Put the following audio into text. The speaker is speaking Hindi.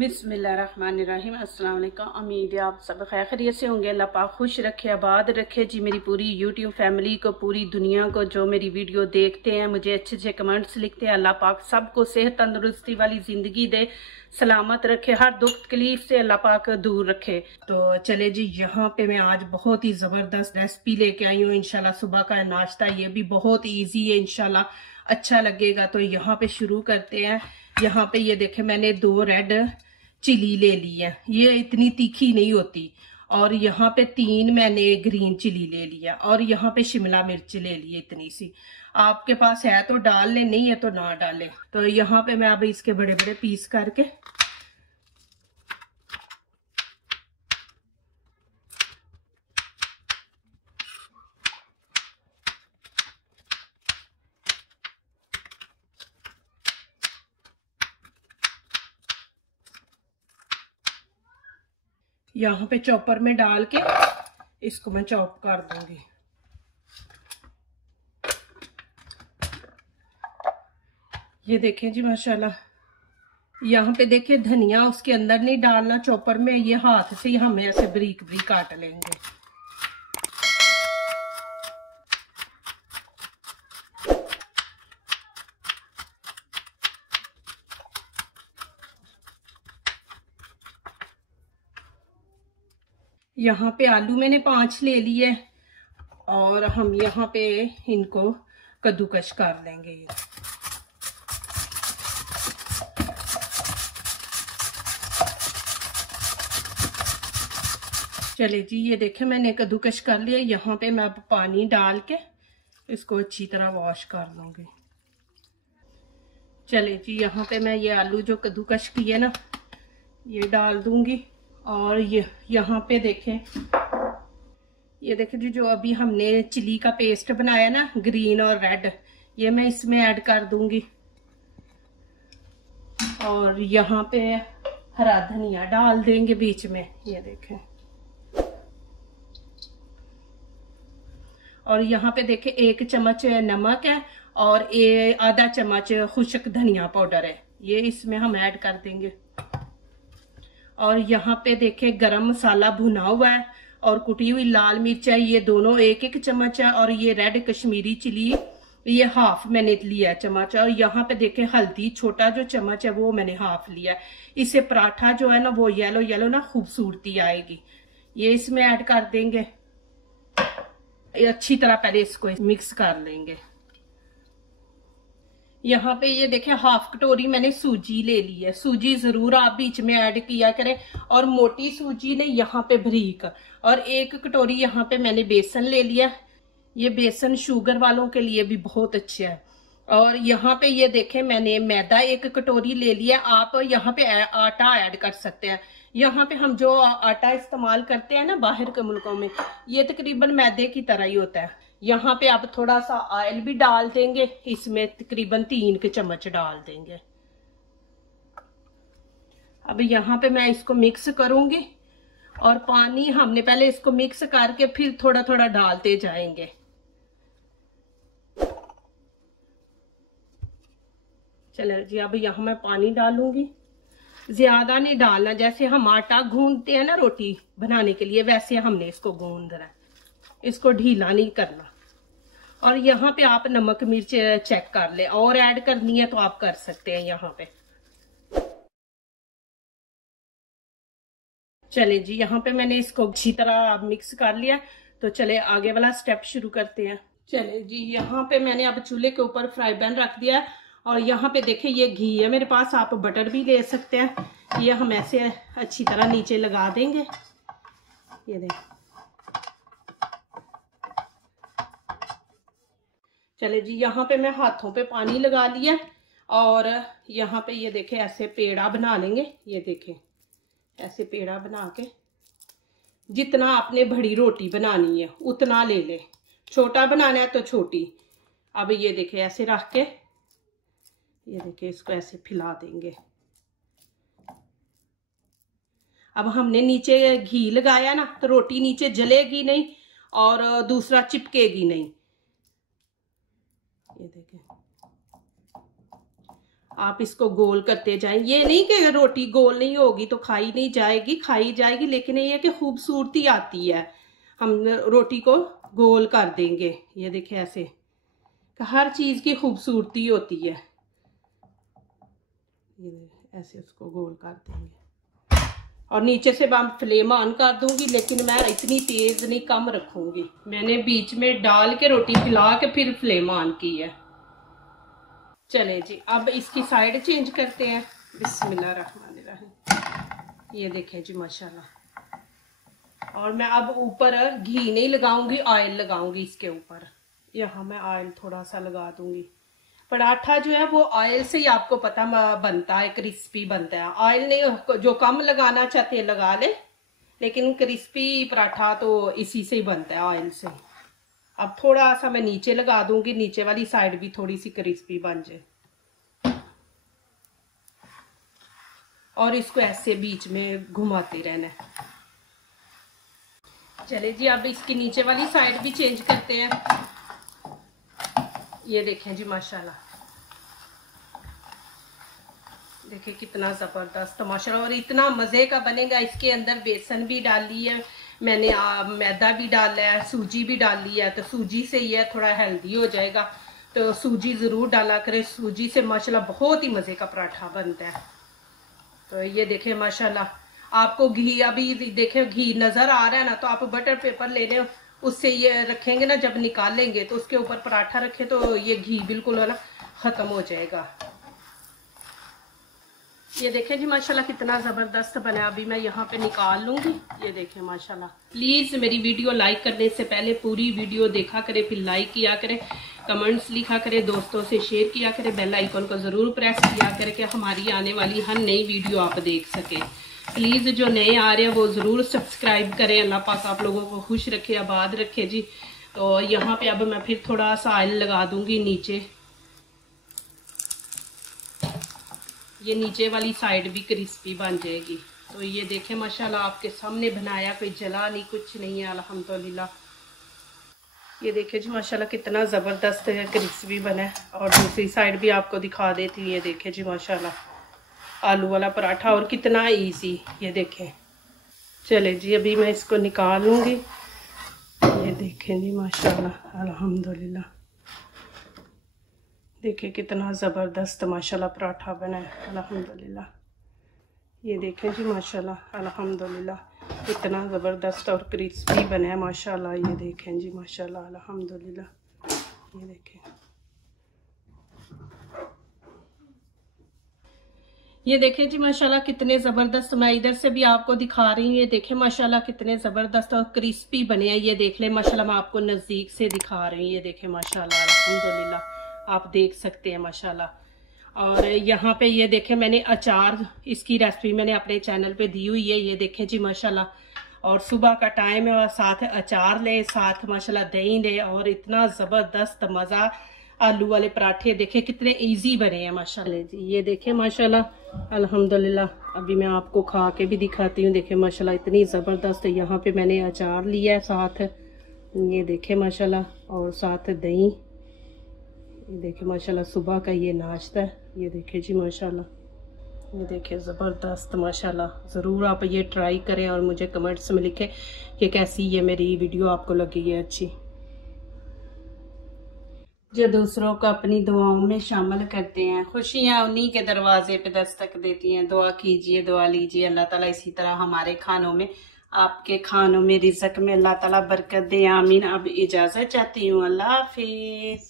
बिस्मिल्लाहिर्रहमानिर्रहीम। अस्सलाम वालेकुम। उम्मीद है आप सब खैर खैरियत से होंगे। अल्लाह पाक खुश रखे, आबाद रखे जी मेरी पूरी यूट्यूब फैमिली को, पूरी दुनिया को जो मेरी वीडियो देखते हैं, मुझे अच्छे अच्छे कमेंट्स लिखते हैं। अल्लाह पाक सबको सेहत तंदुरुस्ती वाली ज़िंदगी दे, सलामत रखे, हर दुख तकलीफ से अल्लाह पाक दूर रखे। तो चले जी, यहाँ पे मैं आज बहुत ही ज़बरदस्त रेसिपी लेके आई हूँ। इंशाल्लाह सुबह का नाश्ता ये भी बहुत ईजी है, इंशाल्लाह अच्छा लगेगा। तो यहाँ पे शुरू करते हैं। यहाँ पे ये देखे मैंने 2 रेड चिली ले ली है, ये इतनी तीखी नहीं होती। और यहाँ पे 3 मैंने ग्रीन चिली ले लिया, और यहाँ पे शिमला मिर्च ले ली इतनी सी। आपके पास है तो डाल ले, नहीं है तो ना डाले। तो यहाँ पे मैं अब इसके बड़े बड़े पीस करके यहाँ पे चॉपर में डाल के इसको मैं चॉप कर दूंगी। ये देखें जी माशाल्लाह। यहाँ पे देखिए धनिया उसके अंदर नहीं डालना चॉपर में, ये हाथ से हमें ऐसे बारीक बारीक काट लेंगे। यहाँ पे आलू मैंने 5 ले लिए, और हम यहाँ पे इनको कद्दूकश कर लेंगे। चले जी, ये देखें मैंने कद्दूकश कर लिया। यहाँ पे मैं अब पानी डाल के इसको अच्छी तरह वॉश कर लूँगी। चले जी, यहाँ पे मैं ये आलू जो कद्दूकश किए ना, ये डाल दूंगी। और ये यहाँ पे देखें, ये देखें जी, जो अभी हमने चिली का पेस्ट बनाया ना, ग्रीन और रेड, ये मैं इसमें ऐड कर दूंगी। और यहाँ पे हरा धनिया डाल देंगे बीच में, ये देखें। और यहाँ पे देखें 1 चम्मच नमक है, और आधा चम्मच खुश्क धनिया पाउडर है, ये इसमें हम ऐड कर देंगे। और यहाँ पे देखें गरम मसाला भुना हुआ है, और कुटी हुई लाल मिर्च है, ये दोनों 1-1 चम्मच है। और ये रेड कश्मीरी चिली, ये हाफ मैंने लिया चम्मच। और यहाँ पे देखें हल्दी, छोटा जो चम्मच है वो मैंने हाफ लिया। इससे पराठा जो है ना वो येलो येलो ना खूबसूरती आएगी। ये इसमें ऐड कर देंगे। अच्छी तरह पहले इसको मिक्स कर लेंगे। यहाँ पे ये देखें हाफ कटोरी मैंने सूजी ले ली है। सूजी जरूर आप बीच में ऐड किया करें, और मोटी सूजी ने यहाँ पे बारीक। और 1 कटोरी यहाँ पे मैंने बेसन ले लिया। ये बेसन शुगर वालों के लिए भी बहुत अच्छा है। और यहाँ पे ये देखें मैंने मैदा 1 कटोरी ले लिया। आप यहाँ पे आटा ऐड कर सकते हैं। यहाँ पे हम जो आटा इस्तेमाल करते हैं ना बाहर के मुल्कों में, ये तकरीबन मैदे की तरह ही होता है। यहाँ पे अब थोड़ा सा ऑयल भी डाल देंगे, इसमें तकरीबन 3 चम्मच डाल देंगे। अब यहाँ पे मैं इसको मिक्स करूंगी, और पानी हमने पहले इसको मिक्स करके फिर थोड़ा थोड़ा डालते जाएंगे। चलो जी, अब यहाँ मैं पानी डालूंगी। ज्यादा नहीं डालना, जैसे हम आटा गूंदते हैं ना रोटी बनाने के लिए, वैसे हमने इसको गूंदना है, इसको ढीला नहीं करना। और यहाँ पे आप नमक मिर्च चेक कर ले, और ऐड करनी है तो आप कर सकते हैं यहाँ पे। चले जी, यहाँ पे मैंने इसको अच्छी तरह मिक्स कर लिया। तो चले आगे वाला स्टेप शुरू करते हैं। चले जी, यहाँ पे मैंने अब चूल्हे के ऊपर फ्राई पैन रख दिया, और यहाँ पे देखें ये घी है मेरे पास, आप बटर भी ले सकते हैं। ये हम ऐसे अच्छी तरह नीचे लगा देंगे, ये देखें। चले जी, यहाँ पे मैं हाथों पे पानी लगा लिया, और यहाँ पे ये देखें ऐसे पेड़ा बना लेंगे। ये देखें ऐसे पेड़ा बना के, जितना आपने बड़ी रोटी बनानी है उतना ले ले, छोटा बनाना है तो छोटी। अब ये देखें ऐसे रख के, ये देखें इसको ऐसे फैला देंगे। अब हमने नीचे घी लगाया ना, तो रोटी नीचे जलेगी नहीं और दूसरा चिपकेगी नहीं। ये देखें। आप इसको गोल करते जाएं। ये नहीं कि रोटी गोल नहीं होगी तो खाई नहीं जाएगी, खाई जाएगी, लेकिन ये है कि खूबसूरती आती है। हम रोटी को गोल कर देंगे, ये देखिए ऐसे, हर चीज की खूबसूरती होती है। ये ऐसे उसको गोल कर देंगे और नीचे से मैं फ्लेम ऑन कर दूंगी, लेकिन मैं इतनी तेज नहीं, कम रखूंगी। मैंने बीच में डाल के रोटी फैला के फिर फ्लेम ऑन की है। चले जी, अब इसकी साइड चेंज करते हैं। बिस्मिल्लाहिर्रहमानिर्रहीम। ये देखें जी माशाल्लाह। और मैं अब ऊपर घी नहीं लगाऊंगी, ऑयल लगाऊंगी इसके ऊपर। यहाँ मैं ऑयल थोड़ा सा लगा दूंगी। पराठा जो है वो ऑयल से ही आपको पता बनता है, क्रिस्पी बनता है। ऑयल नहीं, जो कम लगाना चाहते हैं लगा ले, लेकिन क्रिस्पी पराठा तो इसी से ही बनता है, ऑयल से। अब थोड़ा सा मैं नीचे लगा दूंगी, नीचे वाली साइड भी थोड़ी सी क्रिस्पी बन जाए। और इसको ऐसे बीच में घुमाते रहना है। चले जी, अब इसकी नीचे वाली साइड भी चेंज करते हैं। ये देखें जी माशाल्लाह, देखिए कितना जबरदस्त माशाल्लाह। और इतना मजे का बनेगा। इसके अंदर बेसन भी डाली है मैंने, मैदा भी डाला है, सूजी भी डाली है, तो सूजी से ये थोड़ा हेल्दी हो जाएगा, तो सूजी जरूर डाला करें। सूजी से माशाल्लाह बहुत ही मजे का पराठा बनता है। तो ये देखें माशाल्लाह, आपको घी अभी देखें घी नजर आ रहा है ना, तो आप बटर पेपर ले लें, उससे ये रखेंगे ना, जब निकालेंगे तो उसके ऊपर पराठा रखे तो ये घी बिल्कुल है ना खत्म हो जाएगा। ये देखें जी माशाल्लाह कितना जबरदस्त बना। अभी मैं यहाँ पे निकाल लूंगी। ये देखें माशाल्लाह। प्लीज मेरी वीडियो लाइक करने से पहले पूरी वीडियो देखा करें, फिर लाइक किया करें, कमेंट्स लिखा करें, दोस्तों से शेयर किया करें, बेल आइकन को जरूर प्रेस किया करें कि हमारी आने वाली हर नई वीडियो आप देख सकें। प्लीज जो नए आ रहे हैं वो जरूर सब्सक्राइब करें। अल्लाह पाक आप लोगों को खुश रखे, आबाद रखे जी। तो यहाँ पे अब मैं फिर थोड़ा सा ऑयल लगा दूंगी नीचे। ये नीचे वाली साइड भी क्रिस्पी बन जाएगी। तो ये देखें माशाल्लाह, आपके सामने बनाया, कोई जला नहीं, कुछ नहीं है अल्हम्दुलिल्लाह। ये देखें जी माशाल्लाह कितना ज़बरदस्त है, क्रिस्पी बना है। और दूसरी साइड भी आपको दिखा देती हूँ। ये देखें जी माशाल्लाह, आलू वाला पराठा, और कितना इजी। ये देखें। चले जी, अभी मैं इसको निकाल लूँगी। ये देखें जी माशाल्लाह अल्हम्दुलिल्लाह, देखिए कितना ज़बरदस्त माशाल्लाह पराठा बना है अल्हम्दुलिल्लाह। ये देखें जी माशाल्लाह अल्हम्दुलिल्लाह, इतना ज़बरदस्त और क्रिस्पी बना है माशाल्लाह। ये देखें जी माशाल्लाह अल्हम्दुलिल्लाह। ये देखें, ये देखें जी माशाल्लाह कितने ज़बरदस्त। मैं इधर से भी आपको दिखा रही हूँ। ये देखें माशाल्लाह कितने ज़बरदस्त और क्रिस्पी बने हैं। ये देख लें माशाल्लाह, मैं आपको नज़दीक से दिखा रही हूँ। ये देखें माशाल्लाह अल्हम्दुलिल्लाह, आप देख सकते हैं माशाल्लाह। और यहाँ पे ये देखें, मैंने अचार, इसकी रेसिपी मैंने अपने चैनल पे दी हुई है। ये देखें जी माशाल्लाह, और सुबह का टाइम है और साथ अचार ले, साथ माशाल्लाह दही ले, और इतना ज़बरदस्त मज़ा। आलू वाले पराठे देखें कितने इजी बने हैं माशाल्लाह जी। ये देखें माशाल्लाह अल्हम्दुलिल्लाह। अभी मैं आपको खा के भी दिखाती हूँ। देखें माशाल्लाह इतनी ज़बरदस्त। यहाँ पे मैंने अचार लिया है साथ, ये देखें माशाल्लाह, और साथ दही। ये देखें माशाल्लाह, सुबह का ये नाश्ता है। ये देखें जी माशाल्लाह, ये देखें ज़बरदस्त माशाल्लाह। ज़रूर आप ये ट्राई करें और मुझे कमेंट्स में लिखें कि कैसी ये मेरी वीडियो आपको लगी है अच्छी। जो दूसरों को अपनी दुआओं में शामिल करते हैं, खुशियाँ उन्हीं के दरवाजे पे दस्तक देती हैं। दुआ कीजिए, दुआ लीजिए, अल्लाह ताला इसी तरह हमारे खानों में, आपके खानों में, रिज़्क़ में अल्लाह ताला बरकत दे। आमीन। अब इजाज़त चाहती हूँ, अल्लाह हाफिज़।